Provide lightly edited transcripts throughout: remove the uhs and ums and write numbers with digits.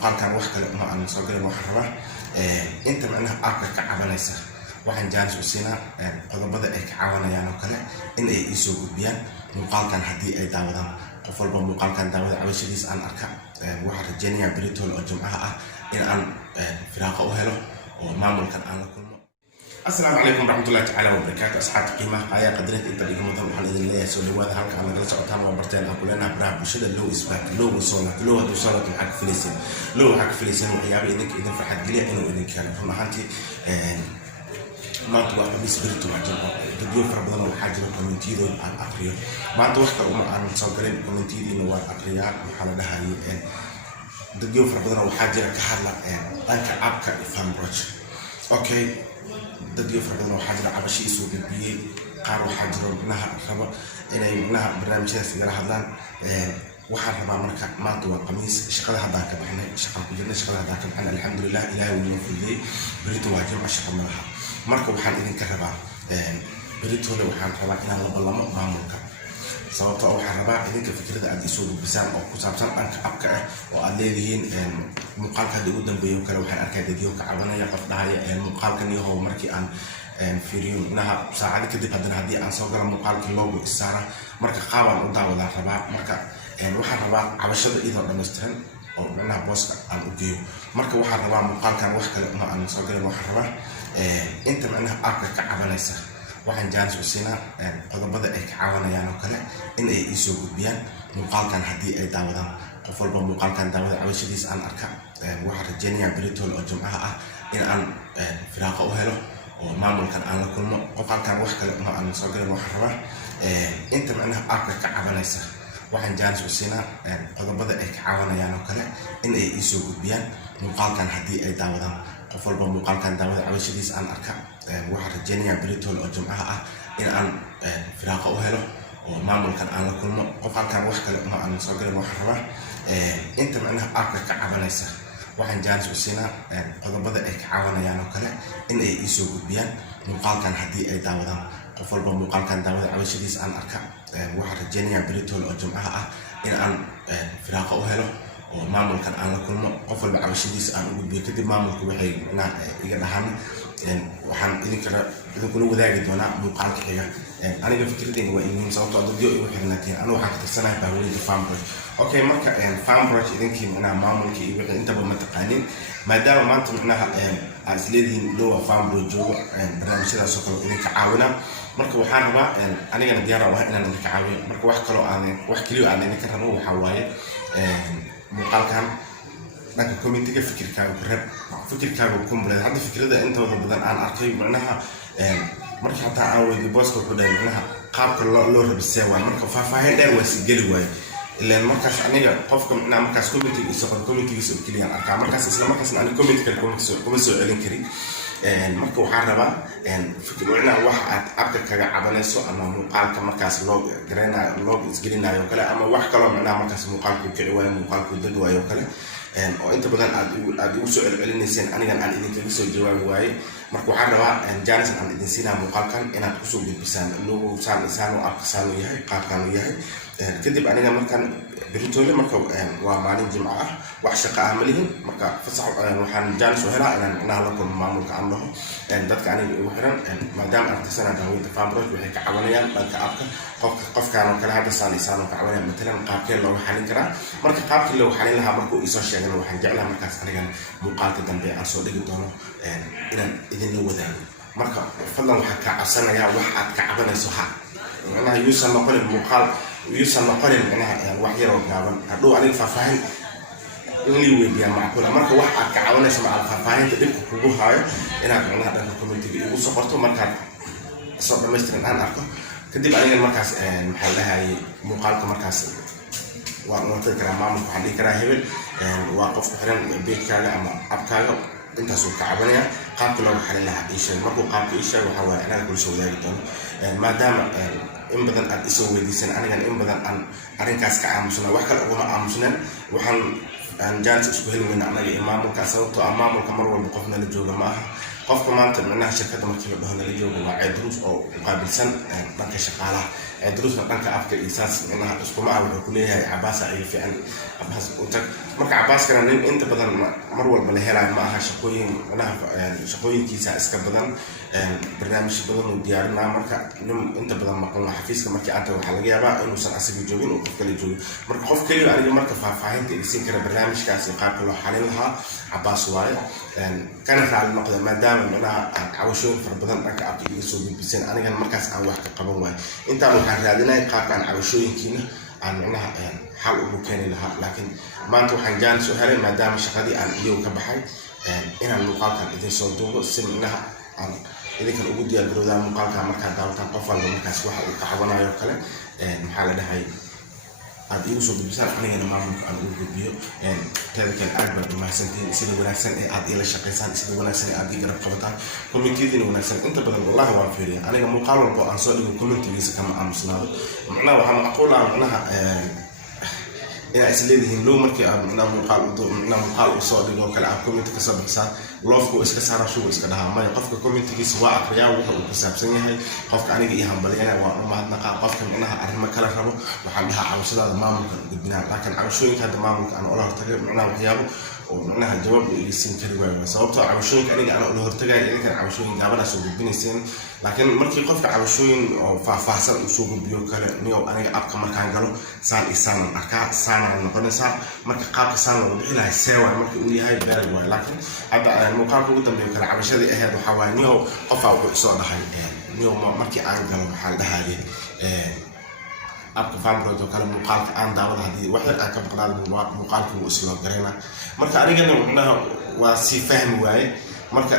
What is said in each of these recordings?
halkan wax kale ma aan soo galin waxaan rabaa inta macnaha aabka ka cabanaysa waxaan jaanis u siinaa qodobada ay ka cabanayaan oo kale in ay ii soo gudbiyaan muuqaalkan haddii ay daawadaan qof walba muuqaalkan daawada cabashadiis aan arka waxaan rajaynayaa beritool oo jumcaha ah in aan firaaqo u helo oo maamulkan aan la kulmo. السلام عليكم ورحمة الله تعالى وبركاته. أصحاب قيمة قايا قدرت أنت اللي قمت وحنا إذن الله يسوي لواذا هلك على جلسة أطعم وبرتين أقول لنا برا بشدة لو إثبات لو وصلت لو هتوصلت حق فلسطين لو حق فلسطين وحيابي إذنك إذن فرحت قليل إنه إذن كان فما هانتي ما تروح بيسبرتو عجل تديو فربنا وحاجة كومنتي ذو عن أقريا ما تروح كأمر عن صقرين كومنتي ذي نوع أقريا محل ده هاي تديو فربنا وحاجة كهلا أنك عبك فهم رج أوكي dadyo fara badan waxaa jira cabasho isoo gudbiyey qaar waxaa jiro micnaha rabo inay micnaha barnaamijyadaas igala hadlaan waxaan rabaa marka maanta waa khamiis shaqada haddaan ka baxnay shaqaan ku jirnay shaqada haddaan ka baxnay alxamdulilah ilaahay wuu noo fududeyey berito waa jimco shaqo ma laha marka waxaan idinka rabaa beritole waxaan rabaa inaan la ballamo maamulka sababtoo waxaan rabaa idinka fikrada aad isoo gudbisaan oo ku saabsan dhanka abka ah oo aad leedihiin muuqaalka hadda ugu dambeeyo kale waxaan arkay dadyo ka cabanaya qof dhahaya muuqaalkan yahow markii aan fiiriyo micnaha saacado kadib haddana haddii aan soo galo muuqaalkii loogu isaara marka qaabaan u daawadaan rabaa marka waxaan rabaa cabashada iyadoo dhammaystiran oo micnaha booska aan u geeyo marka waxaan rabaa muuqaalkan wax kale ma aan soo galin waxaan rabaa inta micnaha aabka ka cabanaysa waxaan jaanis u siinaa qodobada ay ka cabanayaan oo kale in ay ii soo gudbiyaan muuqaalkan haddii ay daawadaan qof walba muuqaalkan daawada cabashadiis aan arka waxaan rajaynayaa beritool oo jumcaha ah in aan firaaqo u helo oo maamulkan aan la kulmo qofalkan wax kale ma aan soo galin waxaan rabaa inta macnaha aabka ka cabanaysa waxaan jaanis u siinaa qodobada ay ka cabanayaan oo kale in ay ii soo gudbiyaan muuqaalkan haddii ay daawadaan qof walba muuqaalkan daawada cabashadiis aan arka waxaan rajaynayaa beritool oo jumcaha ah in aan firaaqo u helo oo maamulkan aan la kulmo qofalkan wax kale ma aan soo galin waxaan rabaa inta macnaha aabka ka cabanaysa waxaan jaanis u siinaa qodobada ay ka cabanayaan oo kale in ay ii soo gudbiyaan muuqaalkan haddii ay daawadaan qof walba muuqaalkan daawada cabashadiis aan arka waxaan rajaynayaa beritool oo jumcaha ah in aan firaaqo u helo oo maamulkan aan la kulmo qof walba cabashadiis aan u gudbiyo kadib maamulku waxay micnaha iga dhahaan waxaan idinkula wadaagi doonaa muuqaalka xiga aniga fikradeyda waa muhiim sababtoo dadyo igu xirnaatiin anigu waxaan ka tirsanahay baaweyda farmbridge okay marka farmbridge idinkii micnaha maamulkii iyo wixii intaba ma taqaanin maadaama maanta micnaha aad isleedihiin lowa farmbridge joogo barnaamijyadaas oo kale idinka caawina marka waxaan rabaa anigana diyaar u ah inaan idinka caawiyo marka wax keliya aan idinka rabo waxaa waaye muuqaalkan dhanka communitiga fikirkaaga ku reeb fikirkaaga ku muleed hadda fikrada intooda badan aan arkay micnaha markii hataa aan weydi booska ku dhahay micnaha qaabka loo rabisee waaye marka faahfaahin dheer waa si geli waaye ilaan markaas aniga qofka micnaha markaas communitigiisa oo keliya arkaa markaas isla markaasna aniga community kale kuma soo celin karin marka waxaan rabaa micnaha waxa aad abka kaga cabanayso ama muuqaalka markaas loo garanayo loo isgelinayo kale ama wax kaloo micnaha markaas muuqaalku kici waayo muuqaalku dad waayo kale oo inta badan aad ugu soo celcelinayseen anigan aan idinkaga soo jawaabi waaye marka waxaan rabaa jaanis aan idin siinaa muuqaalkan inaad kusoo gudbisaan logo saan oo abka saan u yahay qaabkan u yahay kadib aniga markaan beritoole marka waa maalin jimco ah wax shaqo ah ma lihin marka fasax waxaan jaanis u helaa inaan micnaha la kulmo maamulka aan dhaho dadka aniga igu xiran maadaama aan tirsanaa daawada farmbridge waxay ka cabanayaan dhanka abka qofkaan oo kale hadda saan oo ka cabanaya matalan qaabkee looga xalin karaa marka qaabkii looga xalin lahaa markuu isoo sheegana waxaan jeclaha markaas anigan muuqaalka dambe aan soo dhigi doono inaan idinla wadaago marka fadlan waxaan kaa codsanayaa wax aad ka cabanayso ha micnaha yuusan noqonin muuqaal yuusan noqonin micnaha wax yaroo gaaban hadhow aniga faahfaahin in lii weydiiyaa macquula marka wax aad ka cabanayso macal faahfaahinta dhibka kugu haayo inaad micnaha dhanka communitiga igu soo qorto markaad soo dhamaystiran aan arko kadib anigan markaas maxaa dhahayay muuqaalka markaas waan watay karaa maamulka waxaan dhihi karaa hebel waa qof ku xiran beedkaaga ama abkaaga intaasuu ka cabanaya qaabka looga xalin lahaa ii sheeg markuu qaabka ii sheeg waxaa waaye anaga kula soo wadaagi doono maadaama in badan aad isoo weydiisan anigan in badan aan arrinkaas ka aamusnaa wax kale ugama aamusneen waxaan jaanis isku heli weyna anaga iyo maamulka sababtoo ah maamulka mar walba qof nala jooga ma aha qofka maanta macnaha shirkadda markii la dhaho nala joogo waa Cedrus oo qaabilsan dhanka shaqaalaha Cedrusna dhanka afka isaas macnaha iskuma ah wuxuu ku leeyahay Cabaas ay fiican Cabaas u tag marka Cabaas kana nin inta badan mar walba la helay ma aha shaqooyin macnaha shaqooyinkiisa iska badan barnaamij badan oo diyaarina marka inta badan maqan xafiiska markii aanta waxa laga yaabaa inuusan asiga joogin oo qof kale joogo marka qof kale aniga marka faahfaahinta isin kara barnaamijkaas qaabka loo xalin lahaa Cabaas waaye kana raali noqdo maadaama macnaha cawashooyin fara badan dhanka afka iga soo gudbiseen aniga markaas aan wax ka qaban waayo intaan waxaan raadinay qaabkan cawashooyinkiina aan macnaha xal ugu keeni lahaa laakiin maanta waxaan jaanis u helay maadaama shaqadii aan iyow ka baxay inaan muuqaalkan idin soo duubo si macnaha aan idinkan ugu diyaar garowdaa muuqaalkan markaad daawataan qof walba markaas waxa uu ka cabanayo kale maxaa la dhahay aad igu soo gudbisaan anigana maamulka aan ugu gudbiyo teeda kale aad baad umahadsantihiin sida wanaagsan ee aad ila shaqaysaan sida wanaagsan ee aad ii garab qabataan commentiyadiina wanaagsan inta badan wallahi waan fiiriya aniga muuqaal walba aan soo dhigo commentigiisa kama aamusnaado macnaha waxaa macquul ah macnaha ina isleedihiin loo markii aad muuqaal u soo dhigo kale aad comment ka soo bixisaan loofku iska saara shuu iska dhahaa may qofka commentigiisa waa aqriyaa wuxuu ku saabsan yahay qofka aniga iyo hambaliyana waa u mahadnaqaa qofka macnaha arrimo kala rabo waxaan dhahaa cawshadaada maamulka gudbinaa laakiin cawshooyinka hadda maamulka aan ula hortagay macnaha waxyaabo oo macnaha jawaab uu iga siin kari waayo sababtoo cawshooyinka aniga aan ula hortagay idinkan cawshooyin gaabana soo gudbinayseen laakiin markii qofka cawshooyin oo faahfaahsan uu soo gudbiyo kale niyow aniga abka markaan galo saan isaan arkaa saan noqonaysaa marka qaabka saan loo bixi lahay seewa markii uu yahay beerag waay laakiin hadda muuqaalka ugu dambeeya kale cawashadii ahayd waxaa waaye niyow qofaa wuxuu soo dhahay niyow markii aan galo maxaa la dhahaye abka Fambroj oo kale muuqaalka aan daawada hadii wax yar aan ka baqnaado muuqaalka uu isla gareena marka anigana macnaha waa si fahmi waaye marka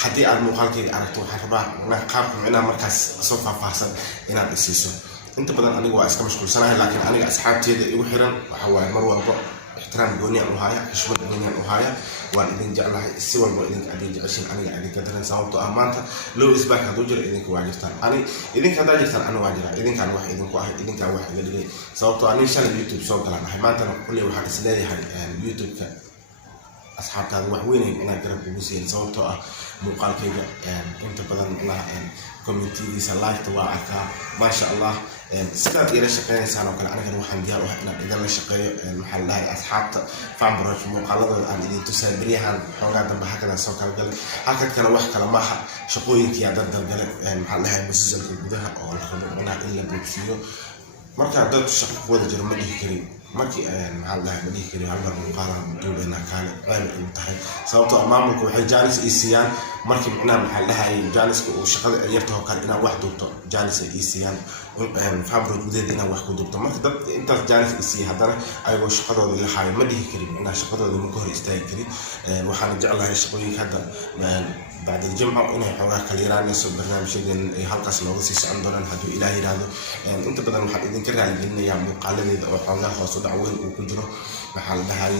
hadii aad muuqaalkayga aragto waxaan rabaa macnaha qaabka macnaha markaas soo faahfaahsan inaad isiiso inta badan aniga waa iska mashquulsanahay laakiin aniga asxaabteeda igu xiran waxa waaye mar walba احترام gooni aan u haya xushmad gooni aan u haya waan idin jeclahay si walba idinka aad jeceshin aniga idinka daran sababtoo ah maanta loo isbaak haduu jiro idinka waa jirtaan ani idinka hadaa jirtaan ana waa jira idinkaan wax idinku ahay idinkaan wax iga dhigay sababtoo ani shalay YouTube soo galaan ahay maanta kulli waxaan is leeyahay YouTube-ka asxaabtaada wax weyn inaad garab ugu siiyeen sababtoo ah muuqaalkayga inta badan macnaha commentigiisa like waa arkaa maasha Allah sidaad ila shaqeynaysan oo kale aniga waxaan diyaar u ahay inaan idin la shaqeeyo maxaa la dhahay asxaabta Fambroj muuqaaladooda aan idin tusay bariyahan xoogaa dambe hakada soo kala galay hakad kale wax kale maaha shaqooyinkii aad dardar maxaa la dhahay musuqmaasuqa gudaha oo la rabo macnaha in la buuxiyo marka dad shaqo wada jiro ma dhihi karin markii maxaa la dhahay ma dhihi karin hal mar muuqaalan duubayna kale qayb ay tahay sababtoo maamulku waxay jaanis i siiyaan markii macnaha maxaa la dhahay jaaniska uu shaqada yarta oo kale inaan wax duubto jaanis ay i siiyaan Fambroj gudaheeda inaan wax ku duubto marka dad intaas jaanis i siiyay haddana ayagoo shaqadooda la hayo ma dhihi karin macnaha shaqadooda ma ka hor istaagi karin waxaan jeclahay shaqooyinka hadda بعد الجمعة إنه حوار كليران نسوا برنامج شدين هالقص لغة سيسعون دوران حدو إلهي رادو أنت بدل محل إذن كرر على جنة يعني مقالة إذا حوار خاصة دعوين وكجرو محل ده هاي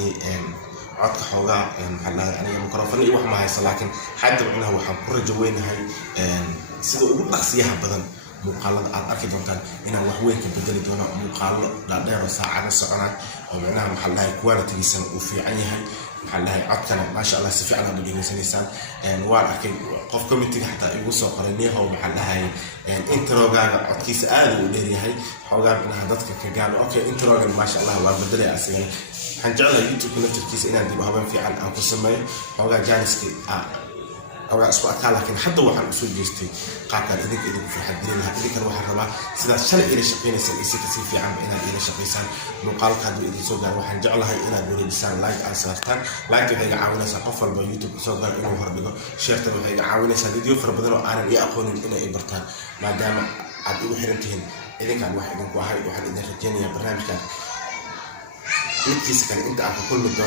عطك حوار محل يعني ميكروفون إيه وحما هاي لكن حتى معنا هو حنقر جوين هاي سيدو أقول أقصيها بدل مقالة أكيد دونتان إنه وحوين كبدل دونا مقالة لا دير ساعة سعنا ومعناها محل هاي كواليتي سن وفي عينها محل هاي عطنا ما شاء الله سفي على بدين سنسان وأنا أكيد قف كوميتي حتى يوصل قرنيها ومحل هاي انترو قاعد عطكيس آل وديري هاي حوار منها ضدك كقالوا أوكي انترو ما شاء الله وبدل أسيان حنجعلها يوتيوب نتركيز إن دي بهبان في عن أنفسهم حوار جالسكي أو أسبوع كان لكن حتى واحد أسود جستي قاعد إذا في حد لها إذا كان واحد ربع سيدا شل إلى شقين يصير كثير في عام إلى شقيسان مقال كادو إذا سوقا واحد جعلها إلى دوري لسان لايك أسرتان لايك هيجا عاونا سقفل بيوتيوب سوقا إنه هربنا شيرت إنه هيجا عاونا سفيديو فربنا أنا يأخذ إلى إبرتان ما دام عاد وحرنتين إذا كان واحد إذا رجعني برنامج كان نتكيس كان أنت أكو كل مدة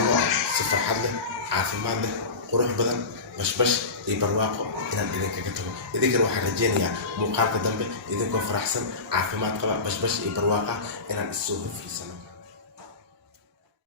سفر حدله عافية له قروح بدن بش يبرواقو إن إذا كتبوا إذا كانوا واحد رجينيا مقارنة دمبه إذا كان فرحسن عافية قبل بش يبرواقه إن السوق في السنة